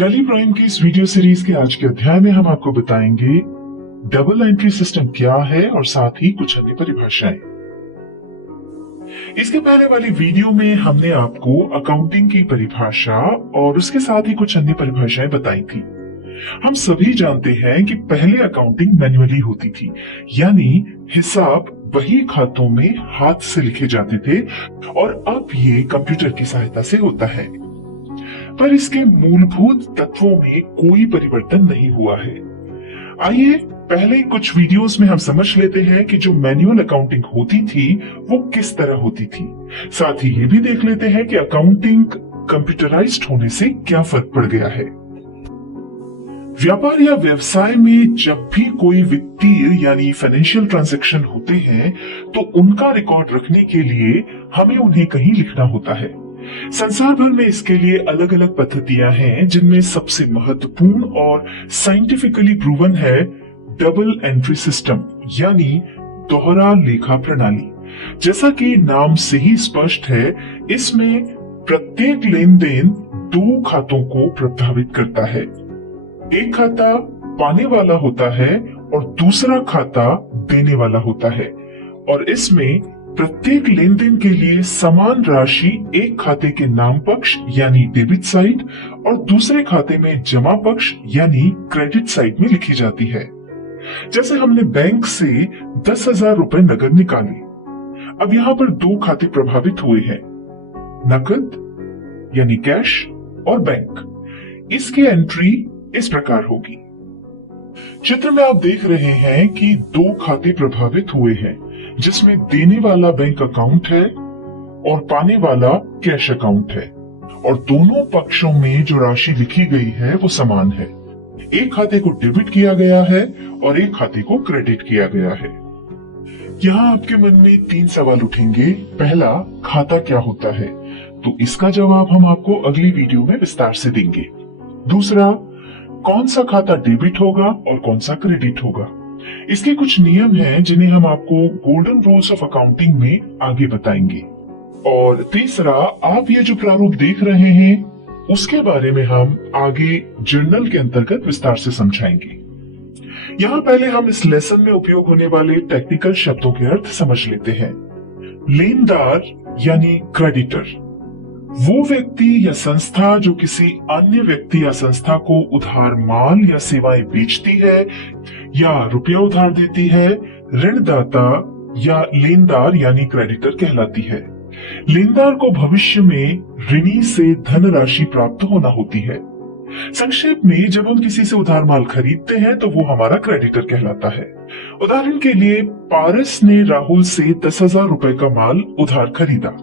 Tally prime की इस video series के आज के अध्याय में हम आपको बताएंगे डबल एंट्री सिस्टम क्या है और साथ ही कुछ अन्य परिभाषाएं। इसके पहले वाली वीडियो में हमने आपको अकाउंटिंग की परिभाषा और उसके साथ ही कुछ अन्य परिभाषाएं बताई थी। हम सभी जानते हैं कि पहले अकाउंटिंग मैन्युअली होती थी, यानी हिसाब वही खातों में हाथ से लिखे जाते थे और अब ये कंप्यूटर की सहायता से होता है। पर इसके मूलभूत तत्वों में कोई परिवर्तन नहीं हुआ है। आइए पहले कुछ वीडियोस में हम समझ लेते हैं कि जो मैनुअल अकाउंटिंग होती थी वो किस तरह होती थी। साथ ही ये भी देख लेते हैं कि अकाउंटिंग कंप्यूटराइज्ड होने से क्या फर्क पड़ गया है। व्यापार या व्यवसाय में जब भी कोई वित्तीय यानी फाइनेंशियल ट्रांजैक्शन होते हैं तो उनका रिकॉर्ड रखने के लिए हमें उन्हें कहीं लिखना होता है। संसार भर में इसके लिए अलग अलग पद्धतियां हैं, जिनमें सबसे महत्वपूर्ण और साइंटिफिकली प्रूवन है डबल एंट्री सिस्टम यानी दोहरा लेखा प्रणाली। जैसा कि नाम से ही स्पष्ट है, इसमें प्रत्येक लेन देन दो खातों को प्रभावित करता है। एक खाता पाने वाला होता है और दूसरा खाता देने वाला होता है, और इसमें प्रत्येक लेन देन के लिए समान राशि एक खाते के नाम पक्ष यानी डेबिट साइड और दूसरे खाते में जमा पक्ष यानी क्रेडिट साइड में लिखी जाती है। जैसे हमने बैंक से 10,000 रुपए नकद निकाले। अब यहाँ पर दो खाते प्रभावित हुए हैं, नकद यानी कैश और बैंक। इसकी एंट्री इस प्रकार होगी। चित्र में आप देख रहे हैं कि दो खाते प्रभावित हुए हैं, जिसमें देने वाला बैंक अकाउंट है और पाने वाला कैश अकाउंट है, और दोनों पक्षों में जो राशि लिखी गई है वो समान है। एक खाते को डेबिट किया गया है और एक खाते को क्रेडिट किया गया है। यहाँ आपके मन में तीन सवाल उठेंगे। पहला, खाता क्या होता है? तो इसका जवाब हम आपको अगली वीडियो में विस्तार से देंगे। दूसरा, कौन सा खाता डेबिट होगा और कौन सा क्रेडिट होगा? इसके कुछ नियम हैं जिन्हें हम आपको गोल्डन रूल्स ऑफ अकाउंटिंग में आगे बताएंगे। और तीसरा, आप ये जो प्रारूप देख रहे हैं उसके बारे में हम आगे जर्नल के अंतर्गत विस्तार से समझाएंगे। यहाँ पहले हम इस लेसन में उपयोग होने वाले टेक्निकल शब्दों के अर्थ समझ लेते हैं। लेनदार यानी क्रेडिटर, वो व्यक्ति या संस्था जो किसी अन्य व्यक्ति या संस्था को उधार माल या सेवाएं बेचती है या रुपया उधार देती है। ऋणदाता या लेनदार यानी क्रेडिटर कहलाती है। लेनदार को भविष्य में ऋणी से धनराशि प्राप्त होना होती है। संक्षेप में, जब हम किसी से उधार माल खरीदते हैं तो वो हमारा क्रेडिटर कहलाता है। उदाहरण के लिए, पारस ने राहुल से 10,000 रुपए का माल उधार खरीदा।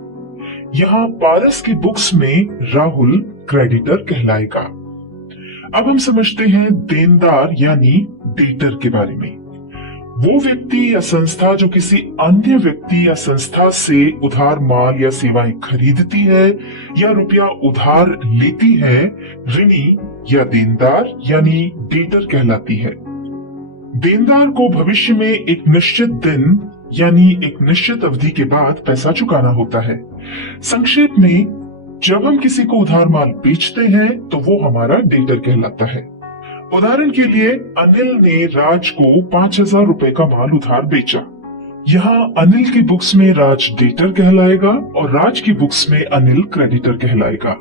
यहाँ पारस की बुक्स में राहुल क्रेडिटर कहलाएगा। अब हम समझते हैं देनदार यानी डेटर के बारे में। वो व्यक्ति या संस्था जो किसी अन्य व्यक्ति या संस्था से उधार माल या सेवाएं खरीदती है या रुपया उधार लेती है, ऋणी या देनदार यानी डेटर कहलाती है। देनदार को भविष्य में एक निश्चित दिन यानी एक निश्चित अवधि के बाद पैसा चुकाना होता है। संक्षेप में, जब हम किसी को उधार माल बेचते हैं तो वो हमारा डेटर कहलाता है। उदाहरण के लिए, अनिल ने राज को 5,000 रुपए का माल उधार बेचा। यहाँ अनिल की बुक्स में राज डेटर कहलाएगा और राज की बुक्स में अनिल क्रेडिटर कहलाएगा।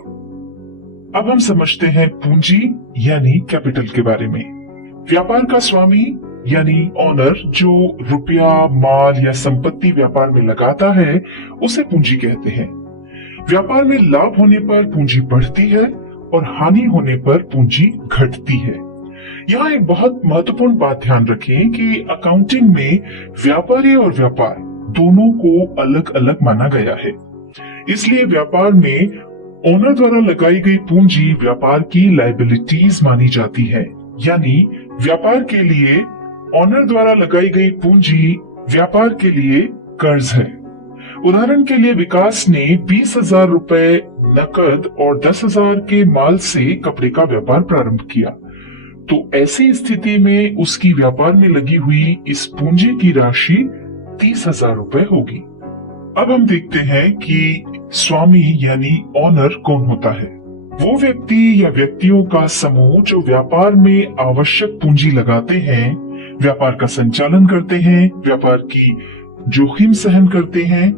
अब हम समझते हैं पूंजी यानी कैपिटल के बारे में। व्यापार का स्वामी यानी ओनर जो रुपया माल या संपत्ति व्यापार में लगाता है उसे पूंजी कहते हैं। व्यापार में लाभ होने पर पूंजी बढ़ती है और हानि होने पर पूंजी घटती है। यहाँ एक बहुत महत्वपूर्ण बात ध्यान रखें कि अकाउंटिंग में व्यापारी और व्यापार दोनों को अलग अलग माना गया है। इसलिए व्यापार में ओनर द्वारा लगाई गई पूंजी व्यापार की लायबिलिटीज मानी जाती है, यानी व्यापार के लिए ओनर द्वारा लगाई गई पूंजी व्यापार के लिए कर्ज है। उदाहरण के लिए, विकास ने 20,000 रुपए नकद और 10,000 के माल से कपड़े का व्यापार प्रारंभ किया, तो ऐसी स्थिति में उसकी व्यापार में लगी हुई इस पूंजी की राशि 30,000 रुपए होगी। अब हम देखते हैं कि स्वामी यानी ओनर कौन होता है। वो व्यक्ति या व्यक्तियों का समूह जो व्यापार में आवश्यक पूंजी लगाते हैं, व्यापार का संचालन करते हैं, व्यापार की जोखिम सहन करते हैं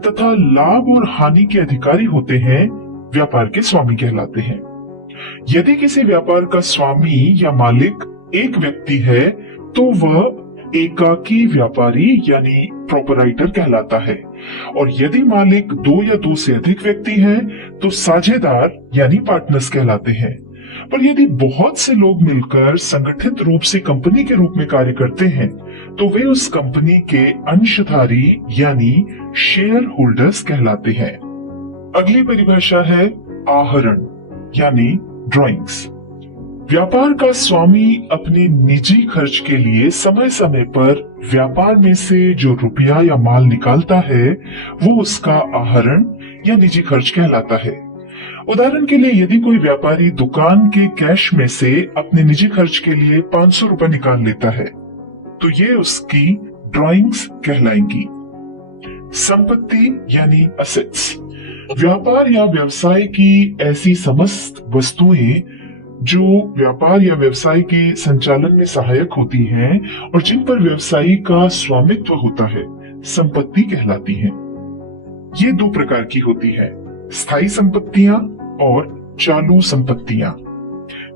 तथा लाभ और हानि के अधिकारी होते हैं, व्यापार के स्वामी कहलाते हैं। यदि किसी व्यापार का स्वामी या मालिक एक व्यक्ति है तो वह एकाकी व्यापारी यानी प्रोपराइटर कहलाता है, और यदि मालिक दो या दो से अधिक व्यक्ति हैं तो साझेदार यानी पार्टनर्स कहलाते हैं। पर यदि बहुत से लोग मिलकर संगठित रूप से कंपनी के रूप में कार्य करते हैं तो वे उस कंपनी के अंशधारी यानी शेयर होल्डर्स कहलाते हैं। अगली परिभाषा है आहरण यानी ड्रॉइंग्स। व्यापार का स्वामी अपने निजी खर्च के लिए समय समय पर व्यापार में से जो रुपया या माल निकालता है वो उसका आहरण या निजी खर्च कहलाता है। उदाहरण के लिए यदि कोई व्यापारी दुकान के कैश में से अपने निजी खर्च के लिए 500 रुपए निकाल लेता है तो ये उसकी ड्राइंग्स कहलाएंगी। संपत्ति यानी असेट्स। व्यापार या व्यवसाय की ऐसी समस्त वस्तुएं जो व्यापार या व्यवसाय के संचालन में सहायक होती हैं और जिन पर व्यवसायी का स्वामित्व होता है, संपत्ति कहलाती हैं। ये दो प्रकार की होती है, स्थायी संपत्तियां और चालू संपत्तियां।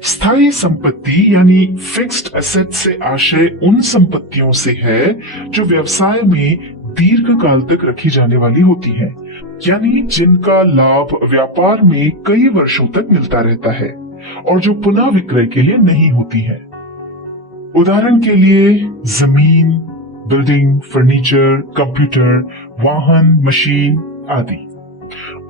स्थायी संपत्ति यानी फिक्स्ड एसेट से आशय उन संपत्तियों से है जो व्यवसाय में दीर्घ काल तक रखी जाने वाली होती हैं, यानी जिनका लाभ व्यापार में कई वर्षों तक मिलता रहता है और जो पुनः विक्रय के लिए नहीं होती है। उदाहरण के लिए जमीन, बिल्डिंग, फर्नीचर, कंप्यूटर, वाहन, मशीन आदि।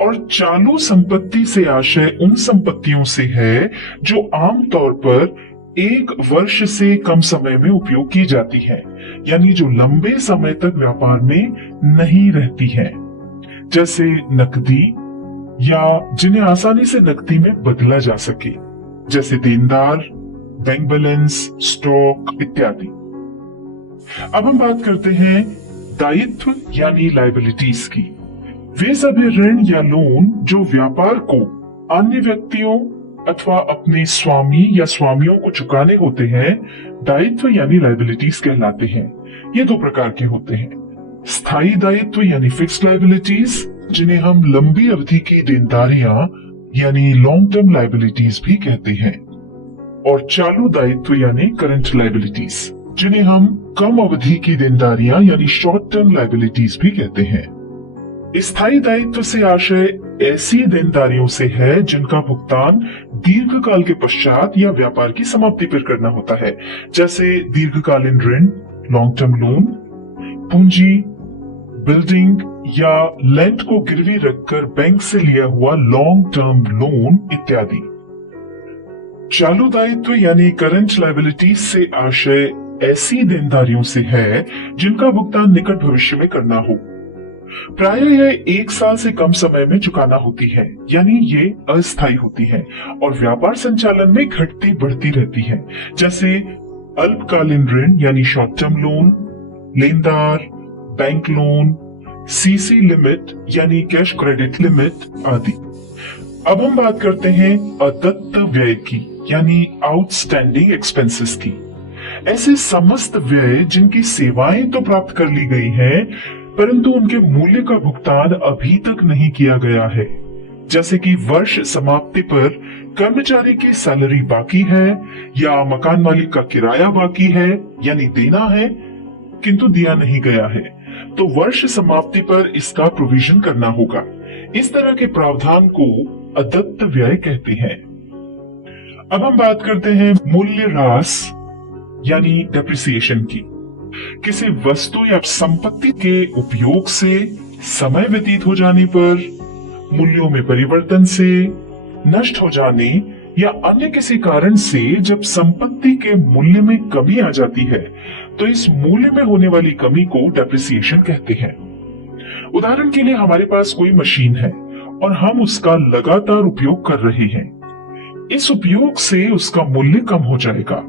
और चालू संपत्ति से आशय उन संपत्तियों से है जो आमतौर पर 1 वर्ष से कम समय में उपयोग की जाती है, यानी जो लंबे समय तक व्यापार में नहीं रहती है, जैसे नकदी या जिन्हें आसानी से नकदी में बदला जा सके, जैसे देनदार, बैंक बैलेंस, स्टॉक इत्यादि। अब हम बात करते हैं दायित्व यानी लायबिलिटीज की। वे सभी ऋण या लोन जो व्यापार को अन्य व्यक्तियों अथवा अपने स्वामी या स्वामियों को चुकाने होते हैं, दायित्व यानी लायबिलिटीज कहलाते हैं। ये दो प्रकार के होते हैं, स्थायी दायित्व यानी फिक्स्ड लायबिलिटीज जिन्हें हम लंबी अवधि की देनदारियां यानी लॉन्ग टर्म लायबिलिटीज भी कहते हैं, और चालू दायित्व यानी करंट लायबिलिटीज जिन्हें हम कम अवधि की देनदारियां यानी शॉर्ट टर्म लायबिलिटीज भी कहते हैं। स्थायी दायित्व से आशय ऐसी देनदारियों से है जिनका भुगतान दीर्घकाल के पश्चात या व्यापार की समाप्ति पर करना होता है, जैसे दीर्घकालीन ऋण, लॉन्ग टर्म लोन, पूंजी, बिल्डिंग या लैंड को गिरवी रखकर बैंक से लिया हुआ लॉन्ग टर्म लोन इत्यादि। चालू दायित्व यानी करंट लायबिलिटीज से आशय ऐसी देनदारियों से है जिनका भुगतान निकट भविष्य में करना हो। प्रायः यह 1 साल से कम समय में चुकाना होती है, यानी ये अस्थायी होती है और व्यापार संचालन में घटती बढ़ती रहती है, जैसे अल्पकालीन ऋण यानी शॉर्ट टर्म लोन, लेनदार, बैंक लोन, सीसी लिमिट यानी कैश क्रेडिट लिमिट आदि। अब हम बात करते हैं अदत्त व्यय की यानी आउटस्टैंडिंग एक्सपेंसेस की। ऐसे समस्त व्यय जिनकी सेवाएं तो प्राप्त कर ली गई हैं परंतु उनके मूल्य का भुगतान अभी तक नहीं किया गया है, जैसे कि वर्ष समाप्ति पर कर्मचारी की सैलरी बाकी है या मकान मालिक का किराया बाकी है यानी देना है किंतु दिया नहीं गया है, तो वर्ष समाप्ति पर इसका प्रोविजन करना होगा। इस तरह के प्रावधान को अदत्त व्यय कहते हैं। अब हम बात करते हैं मूल्यह्रास यानी डेप्रिसिएशन की। किसी वस्तु या संपत्ति के उपयोग से, समय व्यतीत हो जाने पर, मूल्यों में परिवर्तन से, नष्ट हो जाने या अन्य किसी कारण से जब संपत्ति के मूल्य में कमी आ जाती है तो इस मूल्य में होने वाली कमी को डेप्रिसिएशन कहते हैं। उदाहरण के लिए हमारे पास कोई मशीन है और हम उसका लगातार उपयोग कर रहे हैं। इस उपयोग से उसका मूल्य कम हो जाएगा।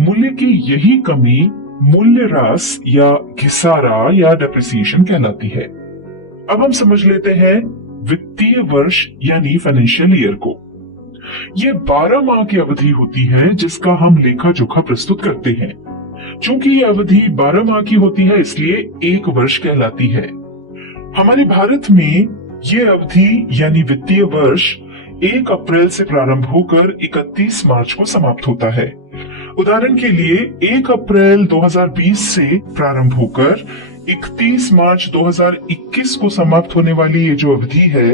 मूल्य की यही कमी मूल्यह्रास या घिसारा या डेप्रिसिएशन कहलाती है। अब हम समझ लेते हैं वित्तीय वर्ष यानी फाइनेंशियल ईयर को। ये 12 माह की अवधि होती है जिसका हम लेखा जोखा प्रस्तुत करते हैं। चूंकि ये अवधि 12 माह की होती है इसलिए एक वर्ष कहलाती है। हमारे भारत में ये अवधि यानी वित्तीय वर्ष 1 अप्रैल से प्रारंभ होकर 31 मार्च को समाप्त होता है। उदाहरण के लिए 1 अप्रैल 2020 से प्रारंभ होकर 31 मार्च 2021 को समाप्त होने वाली ये जो अवधि है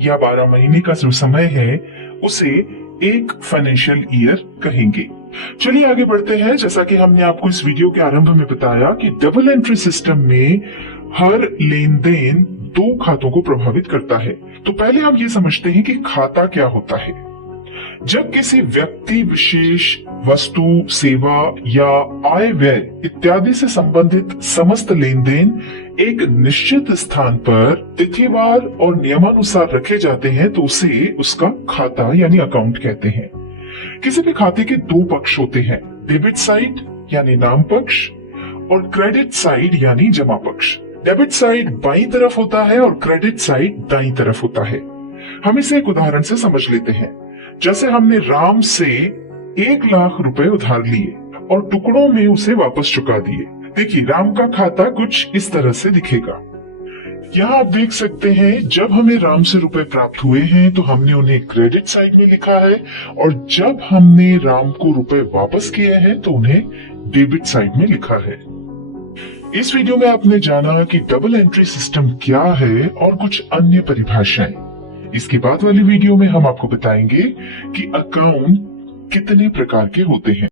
या 12 महीने का जो समय है उसे एक फाइनेंशियल ईयर कहेंगे। चलिए आगे बढ़ते हैं। जैसा कि हमने आपको इस वीडियो के आरंभ में बताया कि डबल एंट्री सिस्टम में हर लेन देन 2 खातों को प्रभावित करता है। तो पहले हम ये समझते हैं कि खाता क्या होता है। जब किसी व्यक्ति विशेष वस्तु, सेवा या आय व्यय इत्यादि से संबंधित समस्त लेन देन एक निश्चित स्थान पर तिथिवार और नियमानुसार रखे जाते हैं तो उसे उसका खाता यानी अकाउंट कहते हैं। किसी भी खाते के 2 पक्ष होते हैं, डेबिट साइड यानी नाम पक्ष और क्रेडिट साइड यानी जमा पक्ष। डेबिट साइड बाईं तरफ होता है और क्रेडिट साइड दाईं तरफ होता है। हम इसे एक उदाहरण से समझ लेते हैं। जैसे हमने राम से 1 लाख रुपए उधार लिए और टुकड़ों में उसे वापस चुका दिए। देखिए राम का खाता कुछ इस तरह से दिखेगा। यहाँ आप देख सकते हैं जब हमें राम से रुपए प्राप्त हुए हैं तो हमने उन्हें क्रेडिट साइड में लिखा है और जब हमने राम को रुपए वापस किए हैं तो उन्हें डेबिट साइड में लिखा है। इस वीडियो में आपने जाना कि डबल एंट्री सिस्टम क्या है और कुछ अन्य परिभाषाएं। इसके बाद वाली वीडियो में हम आपको बताएंगे कि अकाउंट कितने प्रकार के होते हैं।